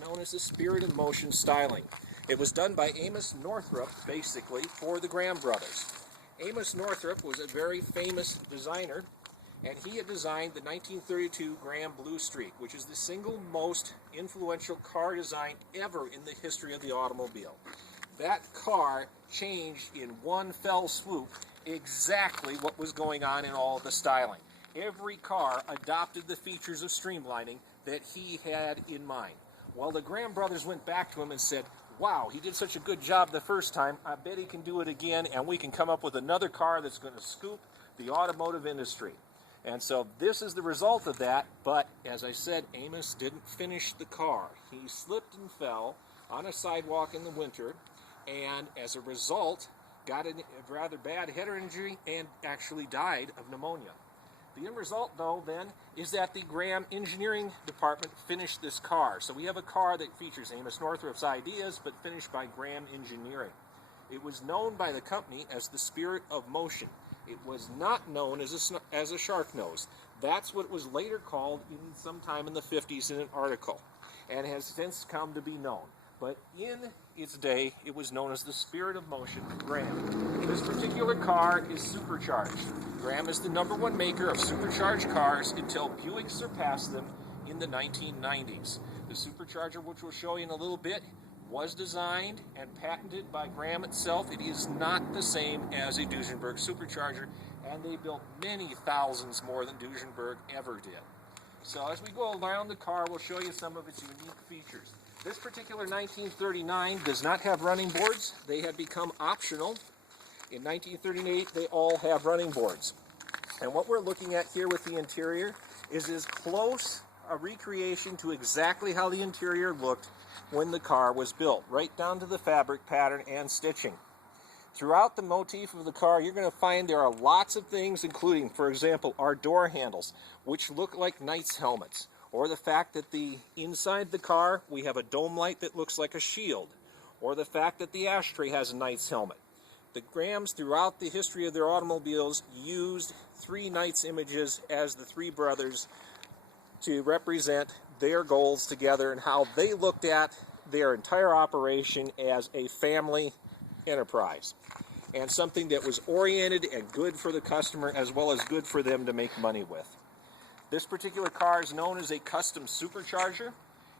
known as the Spirit of Motion styling. It was done by Amos Northrop, basically, for the Graham brothers. Amos Northrop was a very famous designer, and he had designed the 1932 Graham Blue Streak, which is the single most influential car design ever in the history of the automobile. That car changed in one fell swoop exactly what was going on in all of the styling. Every car adopted the features of streamlining that he had in mind. Well, the Graham brothers went back to him and said, wow, he did such a good job the first time, I bet he can do it again, and we can come up with another car that's going to scoop the automotive industry. And so this is the result of that, but as I said, Amos didn't finish the car. He slipped and fell on a sidewalk in the winter, and as a result, got a rather bad head injury and actually died of pneumonia. The end result, though, then, is that the Graham engineering department finished this car. So we have a car that features Amos Northrop's ideas, but finished by Graham Engineering. It was known by the company as the Spirit of Motion. It was not known as a Sharknose. That's what it was later called sometime in the 50s in an article, and has since come to be known. But in its day, it was known as the Spirit of Motion Graham. This particular car is supercharged. Graham is the #1 maker of supercharged cars until Buick surpassed them in the 1990s. The Supercharger, which we'll show you in a little bit, was designed and patented by Graham itself. It is not the same as a Duesenberg Supercharger, and they built many thousands more than Duesenberg ever did. So as we go around the car, we'll show you some of its unique features. This particular 1939 does not have running boards. They had become optional. In 1938, they all have running boards. And what we're looking at here with the interior is as close a recreation to exactly how the interior looked when the car was built, right down to the fabric pattern and stitching. Throughout the motif of the car, you're going to find there are lots of things, including, for example, our door handles, which look like knights' helmets, or the fact that inside the car we have a dome light that looks like a shield, or the fact that the ashtray has a knight's helmet. The Grahams, throughout the history of their automobiles, used three knights images as the three brothers to represent their goals together and how they looked at their entire operation as a family enterprise, and something that was oriented and good for the customer as well as good for them to make money with. This particular car is known as a custom supercharger.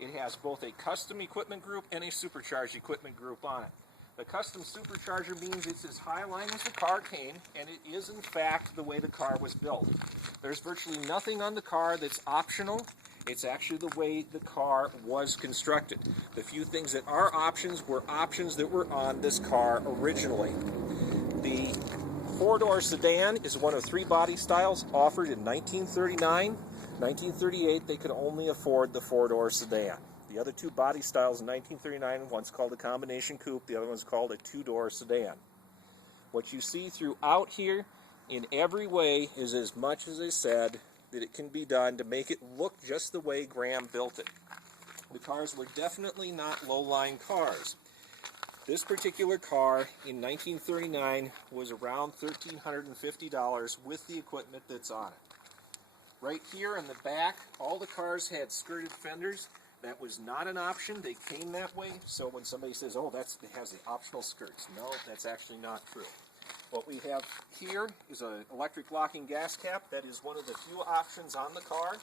It has both a custom equipment group and a supercharged equipment group on it. The custom supercharger means it's as high line as the car came, and it is in fact the way the car was built. There's virtually nothing on the car that's optional. It's actually the way the car was constructed. The few things that are options were options that were on this car originally. The four-door sedan is one of three body styles offered in 1939. 1938, they could only afford the four-door sedan. The other two body styles in 1939, one's called a combination coupe, the other one's called a two-door sedan. What you see throughout here in every way is as much as I said that it can be done to make it look just the way Graham built it. The cars were definitely not low-line cars. This particular car in 1939 was around $1,350 with the equipment that's on it. Right here in the back, all the cars had skirted fenders. That was not an option. They came that way. So when somebody says, oh, it has the optional skirts. No, that's actually not true. What we have here is an electric locking gas cap. That is one of the few options on the car.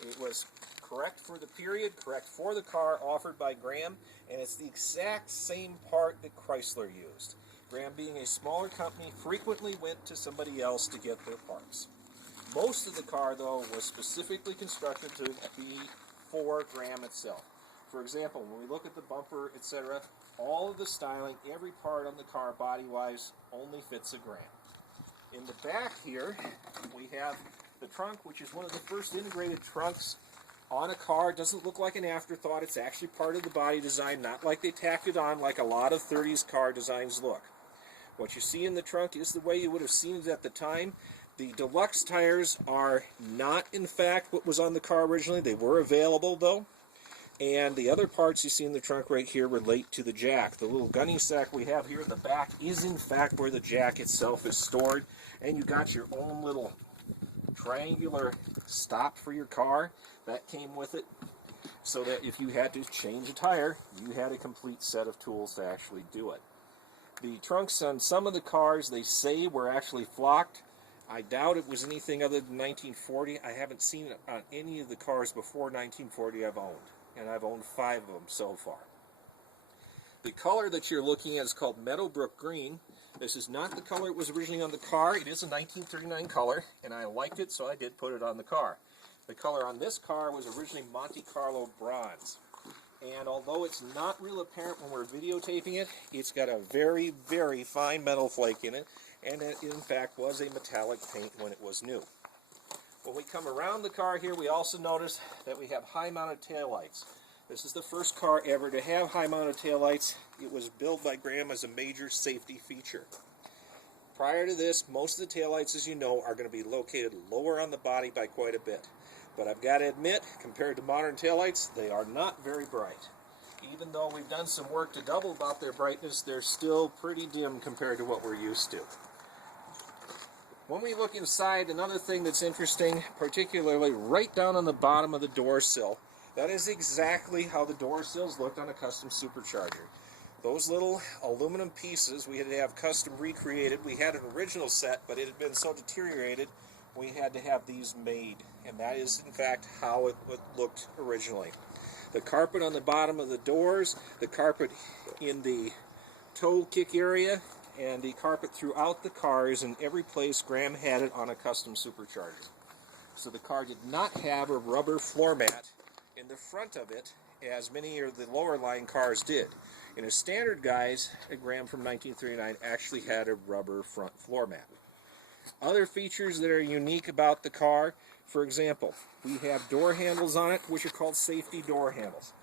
It was correct for the period, correct for the car, offered by Graham, and it's the exact same part that Chrysler used. Graham, being a smaller company, frequently went to somebody else to get their parts. Most of the car, though, was specifically constructed to be for Graham itself. For example, when we look at the bumper, etc., all of the styling, every part on the car body-wise, only fits a Graham. In the back here, we have the trunk, which is one of the first integrated trunks on a car. It doesn't look like an afterthought. It's actually part of the body design, not like they tacked it on like a lot of 30s car designs look. What you see in the trunk is the way you would have seen it at the time. The deluxe tires are not, in fact, what was on the car originally. They were available, though. And the other parts you see in the trunk right here relate to the jack. The little gunny sack we have here in the back is, in fact, where the jack itself is stored. And you got your own little triangular stop for your car. That came with it. so that if you had to change a tire, you had a complete set of tools to actually do it. The trunks on some of the cars, they say, were actually flocked. I doubt it was anything other than 1940. I haven't seen it on any of the cars before 1940 I've owned, and I've owned 5 of them so far. The color that you're looking at is called Meadowbrook Green. This is not the color it was originally on the car. It is a 1939 color, and I liked it, so I did put it on the car. The color on this car was originally Monte Carlo Bronze. And although it's not real apparent when we're videotaping it, it's got a very, very fine metal flake in it, and it in fact was a metallic paint when it was new. When we come around the car here, we also notice that we have high-mounted taillights. This is the first car ever to have high-mounted taillights. It was billed by Graham as a major safety feature. Prior to this, most of the taillights, as you know, are going to be located lower on the body by quite a bit. But I've got to admit, compared to modern taillights, they are not very bright. Even though we've done some work to double about their brightness, they're still pretty dim compared to what we're used to. When we look inside, another thing that's interesting, particularly right down on the bottom of the door sill, that is exactly how the door sills looked on a custom Supercharger. Those little aluminum pieces we had to have custom recreated. We had an original set, but it had been so deteriorated we had to have these made, and that is in fact how it looked originally. The carpet on the bottom of the doors, the carpet in the toe kick area, and the carpet throughout the car is in every place Graham had it on a custom Supercharger. So the car did not have a rubber floor mat in the front of it, as many of the lower line cars did. In a standard guise, a Graham from 1939 actually had a rubber front floor mat. Other features that are unique about the car, for example, we have door handles on it, which are called safety door handles.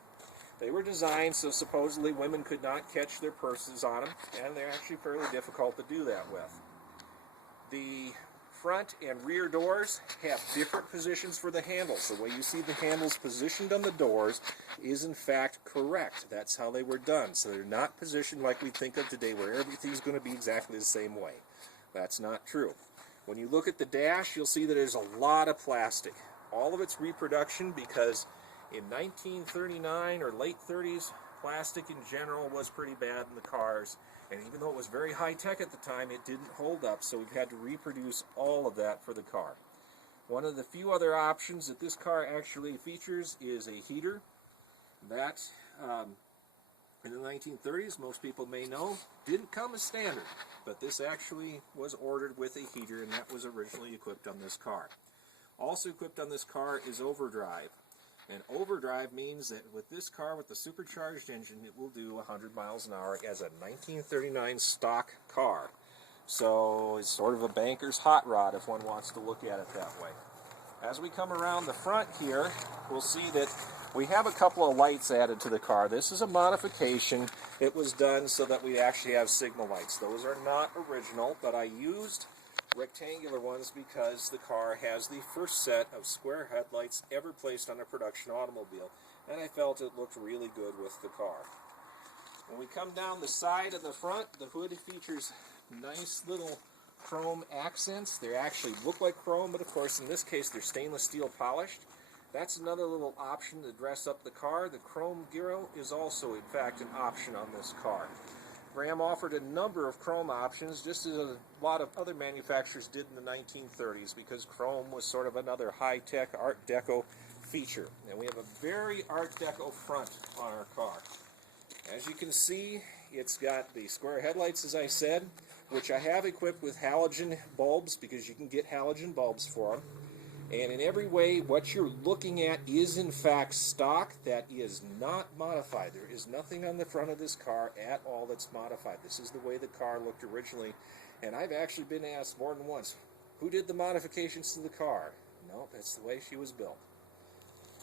They were designed so supposedly women could not catch their purses on them, and they're actually fairly difficult to do that with. The front and rear doors have different positions for the handles. The way you see the handles positioned on the doors is in fact correct. That's how they were done. So they're not positioned like we think of today, where everything's going to be exactly the same way. That's not true. When you look at the dash, you'll see that there's a lot of plastic. All of it's reproduction, because in 1939 or late 30s, plastic in general was pretty bad in the cars. And even though it was very high-tech at the time, it didn't hold up, so we've had to reproduce all of that for the car. One of the few other options that this car actually features is a heater. That, in the 1930s, most people may know, didn't come as standard, but this actually was ordered with a heater, and that was originally equipped on this car. Also equipped on this car is overdrive. And overdrive means that with this car, with the supercharged engine, it will do 100 miles an hour as a 1939 stock car. So it's sort of a banker's hot rod if one wants to look at it that way. As we come around the front here, we'll see that we have a couple of lights added to the car. This is a modification. It was done so that we actually have signal lights. Those are not original, but I used rectangular ones because the car has the first set of square headlights ever placed on a production automobile, and I felt it looked really good with the car. When we come down the side of the front, the hood features nice little chrome accents. They actually look like chrome, but of course in this case they're stainless steel polished. That's another little option to dress up the car. The chrome gyro is also in fact an option on this car. Graham offered a number of chrome options, just as a lot of other manufacturers did in the 1930s, because chrome was sort of another high-tech Art Deco feature. And we have a very Art Deco front on our car. As you can see, it's got the square headlights, as I said, which I have equipped with halogen bulbs, because you can get halogen bulbs for them. And in every way, what you're looking at is in fact stock. That is not modified. There is nothing on the front of this car at all that's modified. This is the way the car looked originally. And I've actually been asked more than once, who did the modifications to the car? No, that's the way she was built.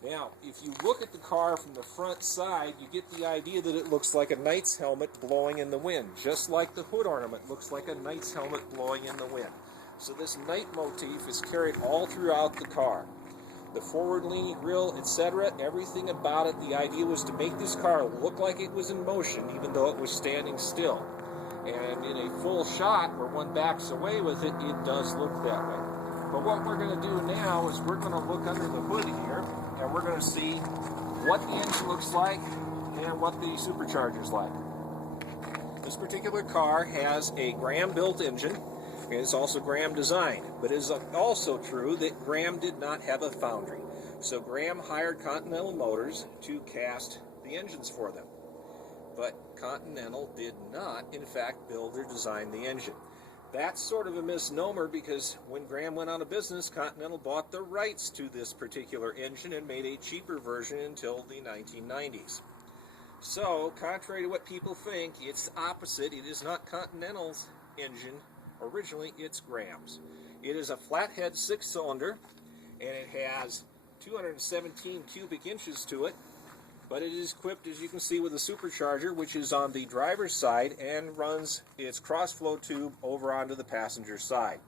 Now, if you look at the car from the front side, you get the idea that it looks like a knight's helmet blowing in the wind, just like the hood ornament looks like a knight's helmet blowing in the wind. So this knight motif is carried all throughout the car. The forward-leaning grille, etc., everything about it, the idea was to make this car look like it was in motion, even though it was standing still. And in a full shot, where one backs away with it, it does look that way. But what we're going to do now is we're going to look under the hood here, and we're going to see what the engine looks like and what the supercharger's like. This particular car has a Graham-built engine, and it's also Graham designed, but it is also true that Graham did not have a foundry. So Graham hired Continental Motors to cast the engines for them. But Continental did not, in fact, build or design the engine. That's sort of a misnomer because when Graham went out of business, Continental bought the rights to this particular engine and made a cheaper version until the 1990s. So, contrary to what people think, it's the opposite. It is not Continental's engine. Originally, it's Graham's. It is a flathead 6-cylinder, and it has 217 cubic inches to it. But it is equipped, as you can see, with a supercharger, which is on the driver's side and runs its cross-flow tube over onto the passenger side.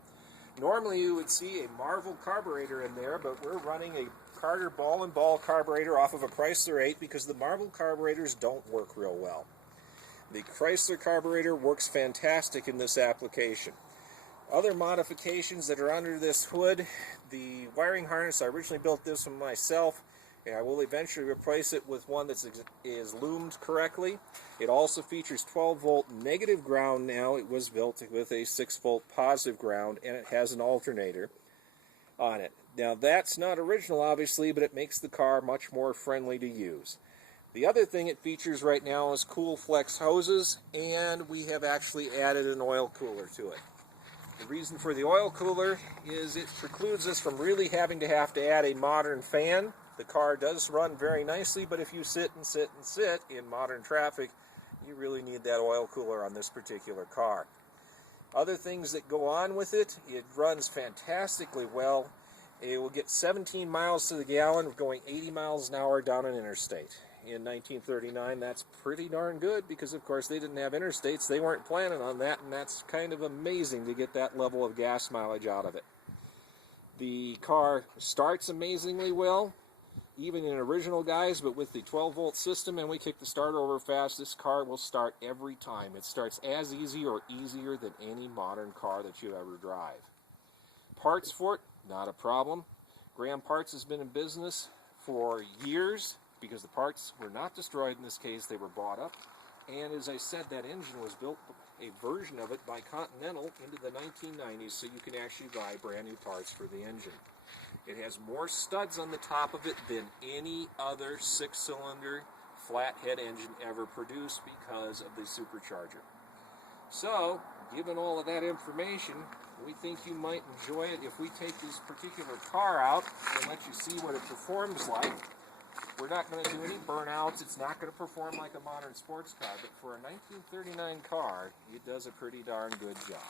Normally you would see a Marvel carburetor in there, but we're running a Carter ball-and-ball carburetor off of a Chrysler 8 because the Marvel carburetors don't work real well. The Chrysler carburetor works fantastic in this application. Other modifications that are under this hood, the wiring harness, I originally built this one myself. I will eventually replace it with one that is loomed correctly. It also features 12-volt negative ground now. It was built with a 6-volt positive ground, and it has an alternator on it. Now, that's not original, obviously, but it makes the car much more friendly to use. The other thing it features right now is cool flex hoses, and we have actually added an oil cooler to it. The reason for the oil cooler is it precludes us from really having to add a modern fan. The car does run very nicely, but if you sit and sit and sit in modern traffic, you really need that oil cooler on this particular car. Other things that go on with it, it runs fantastically well. It will get 17 miles to the gallon going 80 miles an hour down an interstate. In 1939, that's pretty darn good because, of course, they didn't have interstates. They weren't planning on that, and that's kind of amazing to get that level of gas mileage out of it. The car starts amazingly well, even in original guys, but with the 12-volt system, and we kick the start over fast, this car will start every time. It starts as easy or easier than any modern car that you ever drive. Parts for it, not a problem. Graham Parts has been in business for years because the parts were not destroyed in this case, they were bought up. And as I said, that engine was built, a version of it, by Continental into the 1990s, so you can actually buy brand new parts for the engine. It has more studs on the top of it than any other 6-cylinder flathead engine ever produced because of the supercharger. So, given all of that information, we think you might enjoy it if we take this particular car out and let you see what it performs like. We're not going to do any burnouts. It's not going to perform like a modern sports car, but for a 1939 car, it does a pretty darn good job.